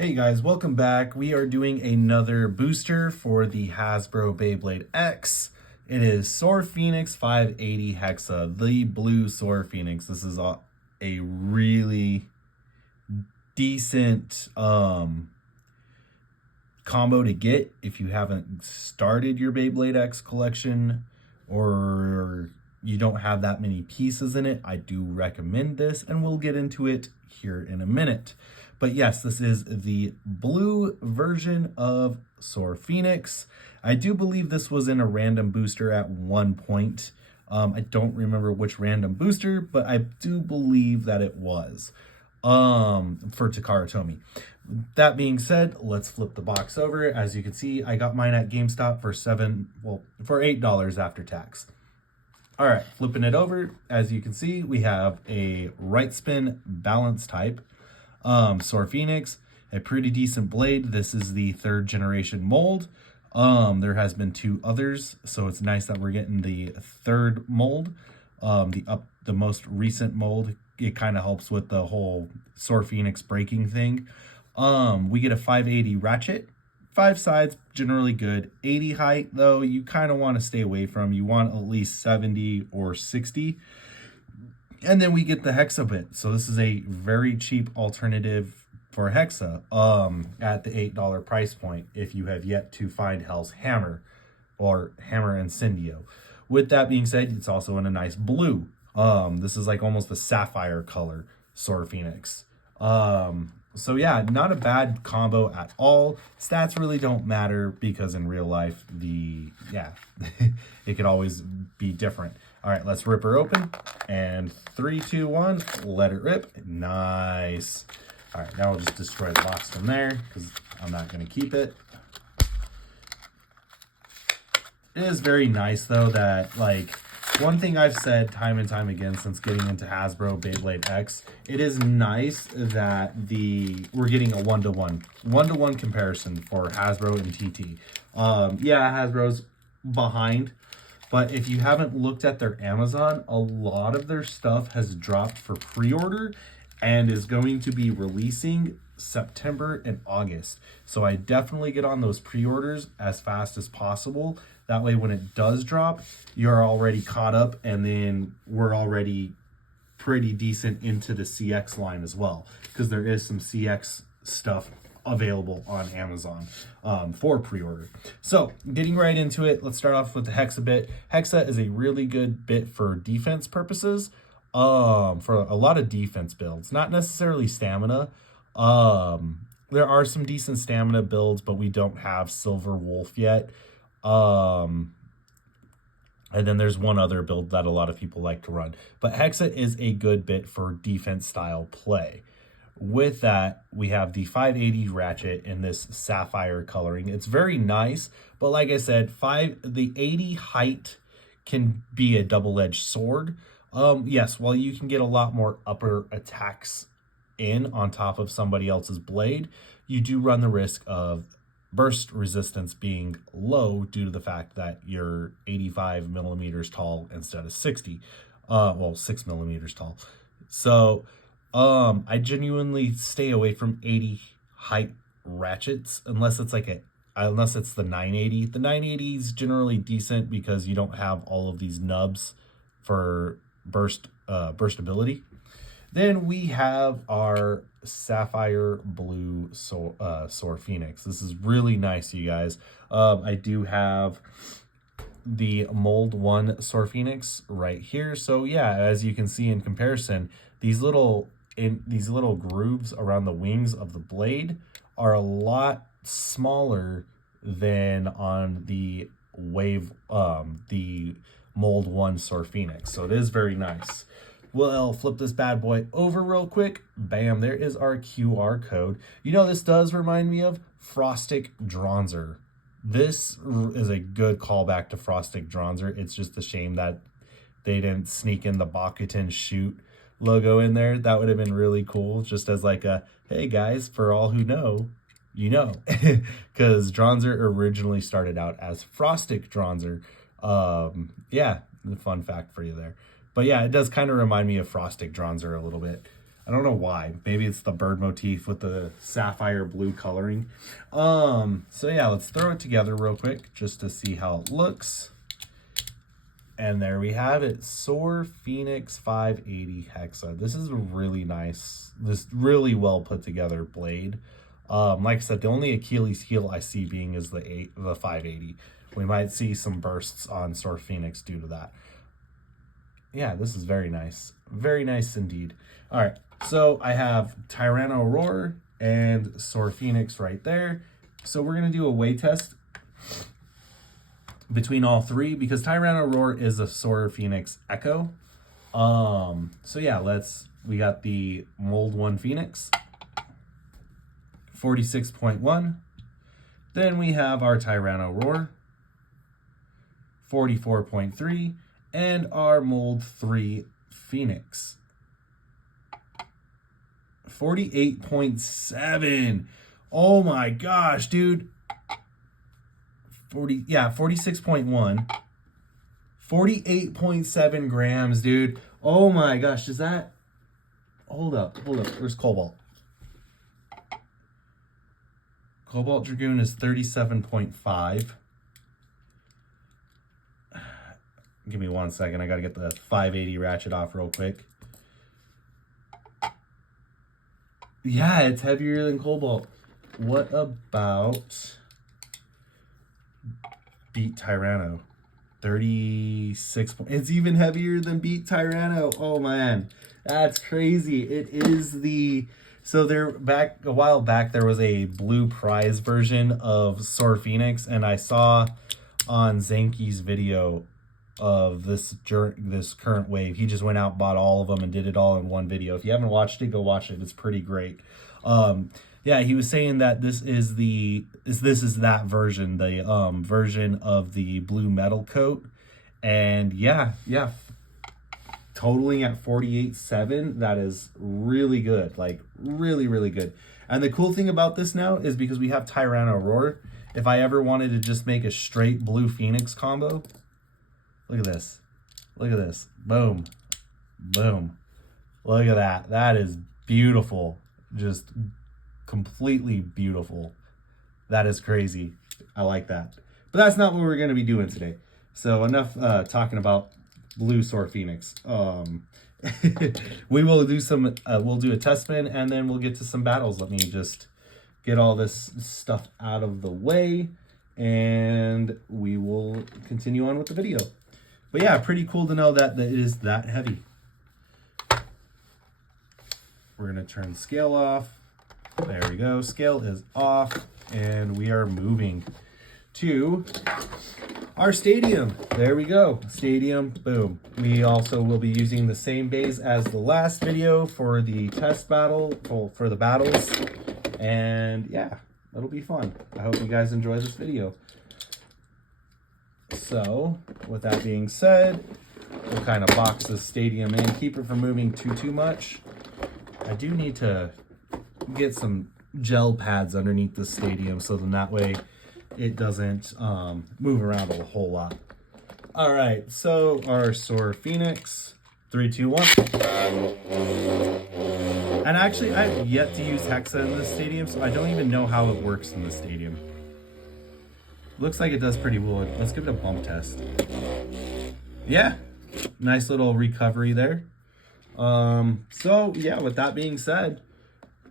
Hey guys, welcome back. We are doing another booster for the Hasbro Beyblade X. It is Soar Phoenix 580 Hexa, the blue Soar Phoenix. This is a really decent combo to get if you haven't started your Beyblade X collection or you don't have that many pieces in it. I do recommend this, and we'll get into it here in a minute. But yes, this is the blue version of Soar Phoenix. I do believe this was in a random booster at one point. I don't remember which random booster, but I do believe that it was for Takara Tomy. That being said, let's flip the box over. As you can see, I got mine at GameStop for $8 after tax. All right, flipping it over, as you can see, we have a right spin balance type. Soar Phoenix, a pretty decent blade. This is the 3rd generation mold. There has been 2 others, so it's nice that we're getting the 3rd mold. The most recent mold, it kind of helps with the whole Soar Phoenix breaking thing. We get a 580 ratchet. 5 sides, generally good. 80 height, though, you kind of want to stay away from. You want at least 70 or 60. And then we get the Hexa bit. So this is a very cheap alternative for Hexa at the $8 price point if you have yet to find Hell's Hammer or Hammer Incendio. With that being said, it's also in a nice blue. This is like almost a sapphire color Soar Phoenix. So yeah, not a bad combo at all. Stats really don't matter because in real life, it could always be different. All right, let's rip her open. And 3, 2, 1, let it rip. Nice. All right, now we'll just destroy the box from there because I'm not going to keep it. It is very nice, though, that, like, one thing I've said time and time again since getting into Hasbro Beyblade X, it is nice that we're getting a one-to-one comparison for Hasbro and TT. Hasbro's behind, but if you haven't looked at their Amazon, a lot of their stuff has dropped for pre-order and is going to be releasing September and August. So I definitely get on those pre-orders as fast as possible. That way when it does drop, you're already caught up, and then we're already pretty decent into the CX line as well, because there is some CX stuff available on Amazon for pre-order. So getting right into it, let's start off with the Hexa bit. Hexa is a really good bit for defense purposes, for a lot of defense builds, not necessarily stamina. There are some decent stamina builds, but we don't have Silver Wolf yet. And then there's one other build that a lot of people like to run. But Hexa is a good bit for defense style play. With that, we have the 580 ratchet in this sapphire coloring. It's very nice, but like I said, the 80 height can be a double-edged sword. Yes, while you can get a lot more upper attacks in on top of somebody else's blade, you do run the risk of burst resistance being low due to the fact that you're 85 millimeters tall instead of 60. 6 millimeters tall. So I genuinely stay away from 80 height ratchets unless it's the 980. The 980 is generally decent because you don't have all of these nubs for burst ability. Then we have our sapphire blue Soar Phoenix. This is really nice, you guys. I do have the mold 1 Soar Phoenix right here. So yeah, as you can see in comparison, these little grooves around the wings of the blade are a lot smaller than on the the mold 1 Soar Phoenix. So it is very nice. We'll flip this bad boy over real quick. Bam, there is our QR code. You know, this does remind me of Frostic Dronzer. This is a good callback to Frostic Dronzer. It's just a shame that they didn't sneak in the Bakutin Shoot logo in there. That would have been really cool, just as like a, hey guys, for all who know, you know. Because Dronzer originally started out as Frostic Dronzer. The fun fact for you there. But yeah, it does kind of remind me of Frostic Dronzer a little bit. I don't know why. Maybe it's the bird motif with the sapphire blue coloring. So yeah, let's throw it together real quick just to see how it looks. And there we have it, Soar Phoenix 580 Hexa. This is a really nice, this really well put together blade. Like I said, the only Achilles heel I see being is the 580. We might see some bursts on Soar Phoenix due to that. Yeah, this is very nice. Very nice indeed. All right, so I have Tyranno Roar and Soar Phoenix right there. So we're going to do a weigh test between all three because Tyranno Roar is a Soar Phoenix Echo. So yeah, we got the Mold 1 Phoenix, 46.1. Then we have our Tyranno Roar, 44.3. And our Mold 3 Phoenix, 48.7. Oh my gosh, dude. 46.1. 48.7 grams, dude. Oh my gosh, is that... Hold up. Where's Cobalt? Cobalt Dragoon is 37.5. Give me 1 second. I got to get the 580 ratchet off real quick. Yeah, it's heavier than Cobalt. What about Beat Tyranno? 36. It's even heavier than Beat Tyranno. Oh man, that's crazy. It is the... So a while back, there was a blue prize version of Soar Phoenix, and I saw on Zanky's video of this current wave. He just went out, bought all of them, and did it all in one video. If you haven't watched it, go watch it. It's pretty great. Yeah, he was saying that this is that version, the version of the blue metal coat, and yeah, totaling at 48.7. That is really good, like really good. And the cool thing about this now is because we have Tyranno Roar. If I ever wanted to just make a straight blue Phoenix combo. Look at this. Boom. Look at that. That is beautiful. Just completely beautiful. That is crazy. I like that. But that's not what we're going to be doing today. So enough talking about blue Soar Phoenix. We will do we'll do a test spin and then we'll get to some battles. Let me just get all this stuff out of the way and we will continue on with the video. But yeah, pretty cool to know that it is that heavy. We're going to turn scale off. There we go. Scale is off. And we are moving to our stadium. There we go. Stadium. Boom. We also will be using the same bays as the last video for the test battle, for the battles. And yeah, it'll be fun. I hope you guys enjoy this video. So, with that being said, we'll kind of box the stadium in, keep it from moving too much. I do need to get some gel pads underneath the stadium so then that way it doesn't move around a whole lot. All right, so our Soar Phoenix, 3, 2, 1. And actually, I've yet to use Hexa in the stadium, so I don't even know how it works in the stadium. Looks like it does pretty well. Let's give it a bump test. Yeah, nice little recovery there. So yeah, with that being said,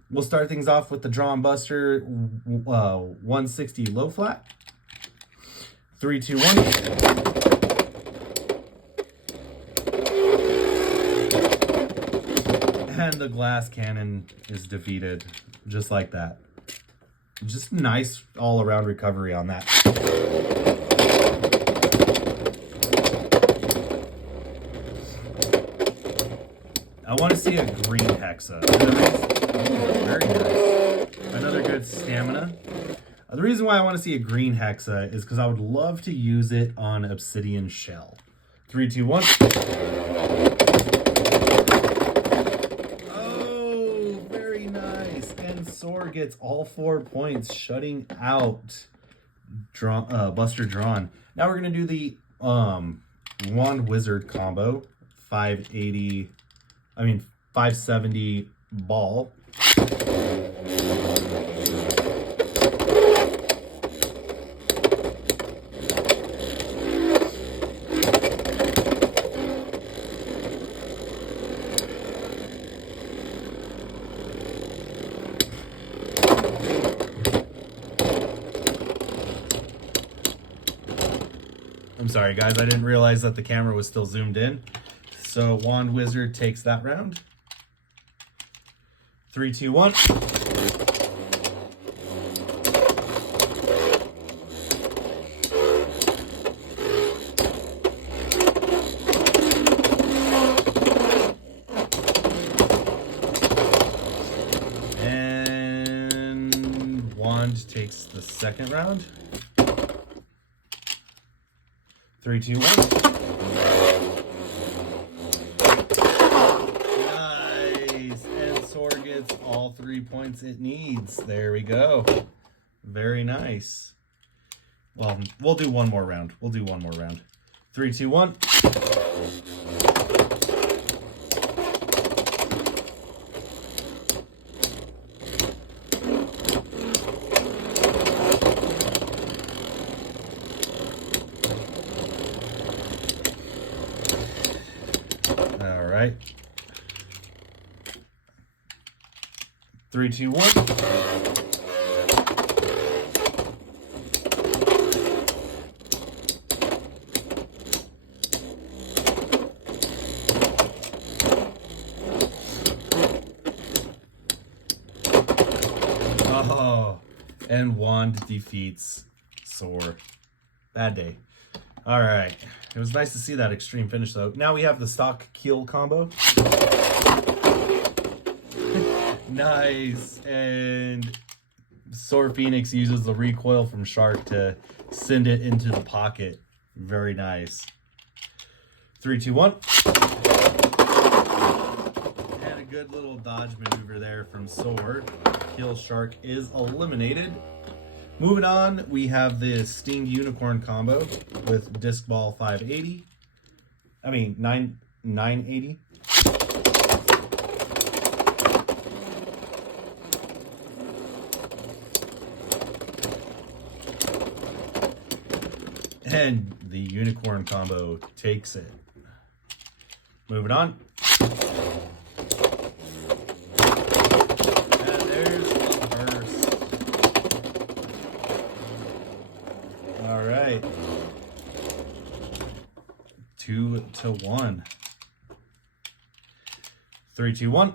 we'll start things off with the Drawn Buster 160 low flat. 3, 2, 1. And the glass cannon is defeated just like that. Just nice all-around recovery on that. I want to see a green Hexa. Very nice. Another good stamina. The reason why I want to see a green Hexa is because I would love to use it on Obsidian Shell. 3, 2, 1. Oh, very nice. And Soar gets all 4 points, shutting out Buster Drawn. Now we're going to do the Wand Wizard combo. 570 ball. I'm sorry, guys. I didn't realize that the camera was still zoomed in. So Wand Wizard takes that round. 3, 2, 1. And Wand takes the second round. 3, 2, 1. Nice. And Soar gets all 3 points it needs. There we go. Very nice. Well, we'll do one more round. 3, 2, 1. All right. 3, 2, 1. Oh, and Wand defeats Soar. Bad day. All right. It was nice to see that extreme finish, though. Now we have the stock kill combo. Nice. And Soar Phoenix uses the recoil from Shark to send it into the pocket. Very nice. 3, 2, 1. And a good little dodge maneuver there from Soar. Kill Shark is eliminated. Moving on, we have the Steamed Unicorn combo with Disc Ball 580. I mean, 980. And the Unicorn combo takes it. Moving on. And there's the burst. All right. 2 to 1. 3, 2, 1.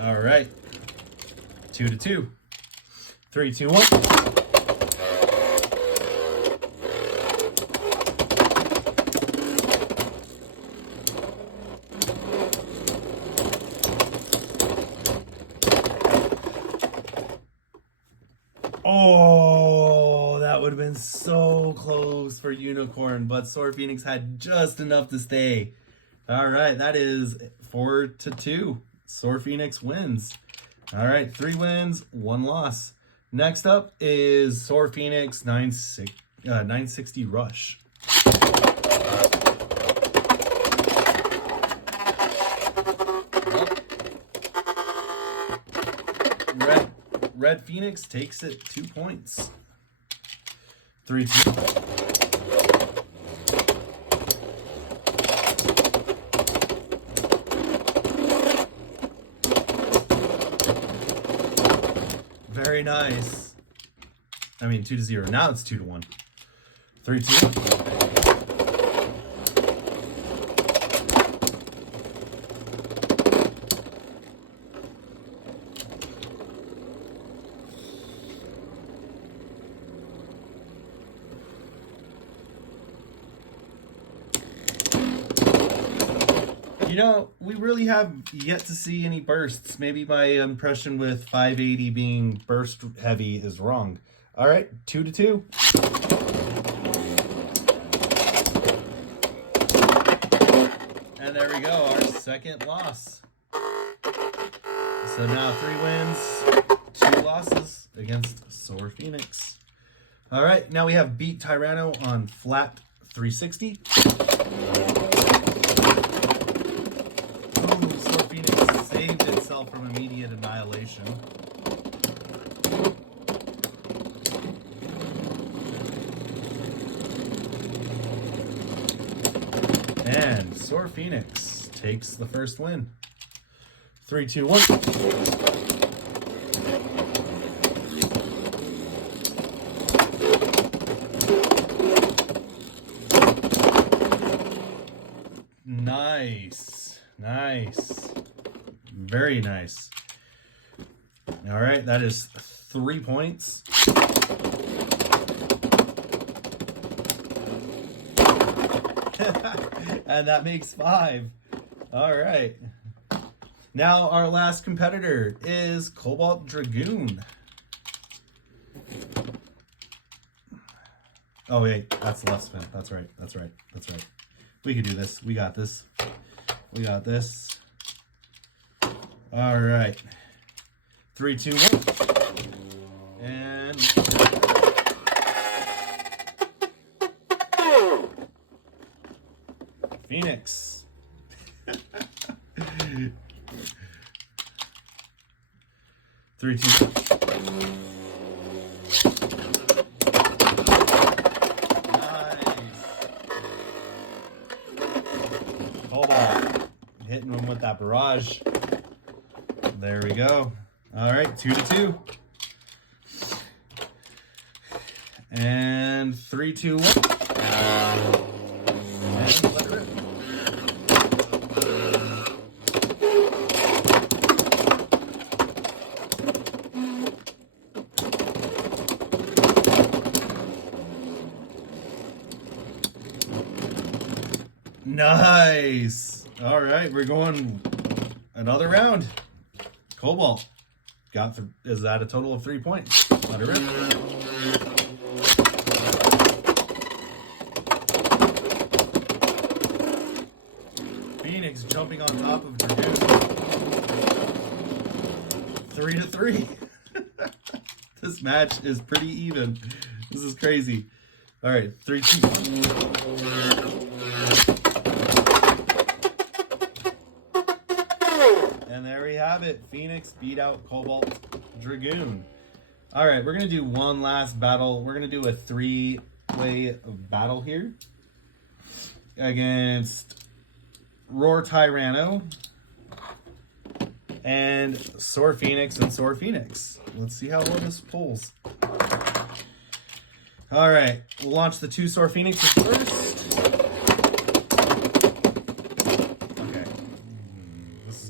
All right. 2 to 2. 3, 2, 1. Oh, that would have been so close for Unicorn, but Soar Phoenix had just enough to stay. All right, that is 4 to 2. Soar Phoenix wins. All right, 3 wins, 1 loss. Next up is Soar Phoenix 960 Rush. Red Phoenix takes it 2 points. 3, 2. Very nice. I mean, 2 to 0. Now it's 2 to 1. 3, 2. You know, we really have yet to see any bursts. Maybe my impression with 580 being burst heavy is wrong. All right, 2 to 2. And there we go, our second loss. So now 3 wins, 2 losses against Soar Phoenix. All right, now we have Beat Tyranno on flat 360. Ooh, Soar Phoenix saved itself from immediate annihilation. And Soar Phoenix takes the first win. 3, 2, 1. Nice. Nice. Very nice. All right, that is 3 points. And that makes 5. All right. Now our last competitor is Cobalt Dragoon. Oh wait, that's the left spin. That's right. That's right. That's right. We can do this. We got this. We got this. All right. 3, 2, 1. And Phoenix. 3, 2, 1. Hold on. Hitting him with that barrage. There we go. All right, 2 to 2. And 3, 2, 1. And let it rip. Nice. All right, we're going another round. Cobalt is that a total of 3 points? Let it rip. Phoenix jumping on top of Dragoon. 3 to 3. This match is pretty even. This is crazy. All right, 3, 2, 1. And there we have it. Phoenix beat out Cobalt Dragoon. All right, we're going to do one last battle. We're going to do a 3-way battle here against Roar Tyranno and Soar Phoenix and Soar Phoenix. Let's see how well this pulls. All right, we'll launch the 2 Soar Phoenixes first.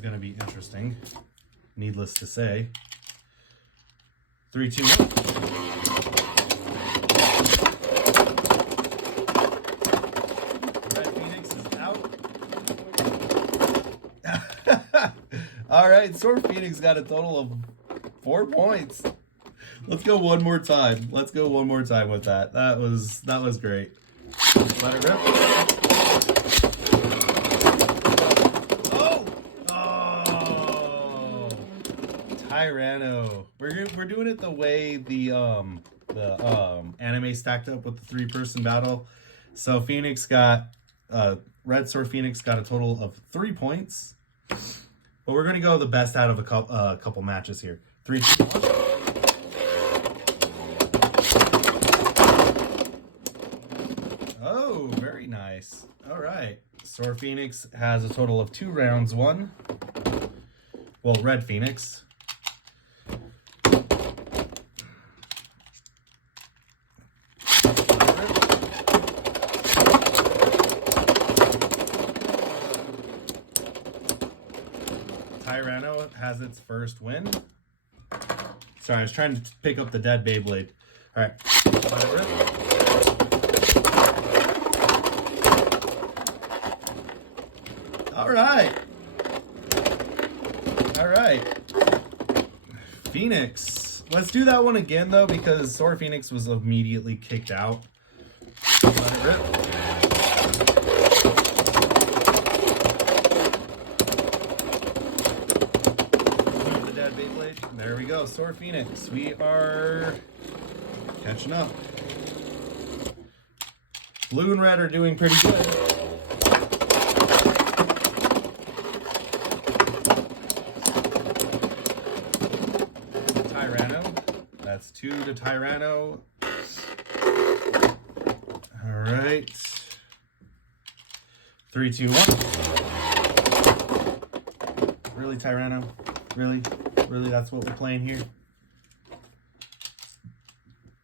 Going to be interesting, needless to say. 3, 2, 1. Red Phoenix is out. All right, Soar Phoenix got a total of 4 points. Let's go one more time. Let's go one more time with that. That was great. Let it rip. Tyranno. We're doing it the way the anime stacked up with the 3-person battle. So Phoenix got Red Soar Phoenix got a total of 3 points. But we're gonna go the best out of a couple matches here. 3, 2, 1. Oh, very nice. All right. Soar Phoenix has a total of 2 rounds won. Well, Red Phoenix. Tyranno has its first win. Sorry, I was trying to pick up the dead Beyblade. All right. All right. All right. Phoenix. Let's do that one again, though, because Soar Phoenix was immediately kicked out. Let it rip. there we go. Soar Phoenix. We are catching up. Blue and red are doing pretty good. Tyranno. That's 2 to Tyranno. All right. 3, 2, 1. Really, Tyranno? Really? Really, that's what we're playing here?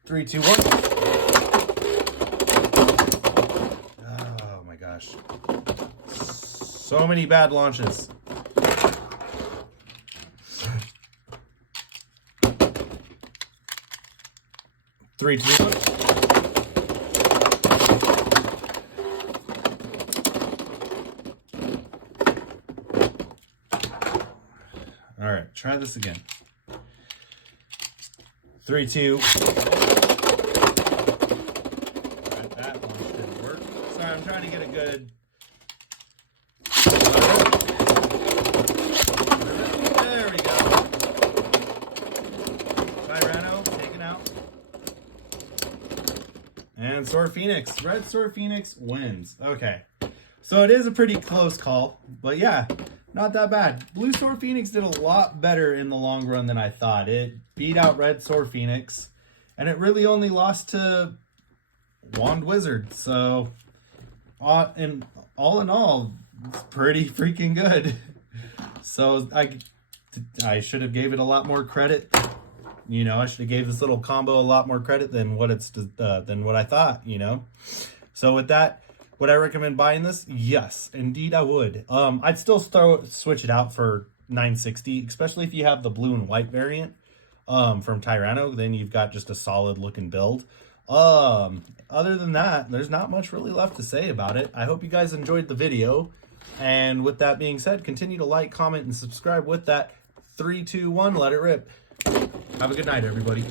3, 2, 1. Oh my gosh. So many bad launches. Three, two, one. All right, try this again. 3, 2. That launch didn't work. Sorry, I'm trying to get a good. There we go. Tyranno taken out. And Soar Phoenix. Red Soar Phoenix wins. Okay. So it is a pretty close call. But yeah, not that bad. Blue Soar Phoenix did a lot better in the long run than I thought. It beat out Red Soar Phoenix. And it really only lost to Wand Wizard. So all in all, it's pretty freaking good. So I should have gave it a lot more credit. You know, I should have gave this little combo a lot more credit than what I thought, you know. So with that, would I recommend buying this? Yes, indeed I would. I'd still switch it out for $9.60, especially if you have the blue and white variant from Tyranno. Then you've got just a solid looking build. Other than that, there's not much really left to say about it. I hope you guys enjoyed the video. And with that being said, continue to like, comment, and subscribe with that. 3, 2, 1, let it rip. Have a good night, everybody.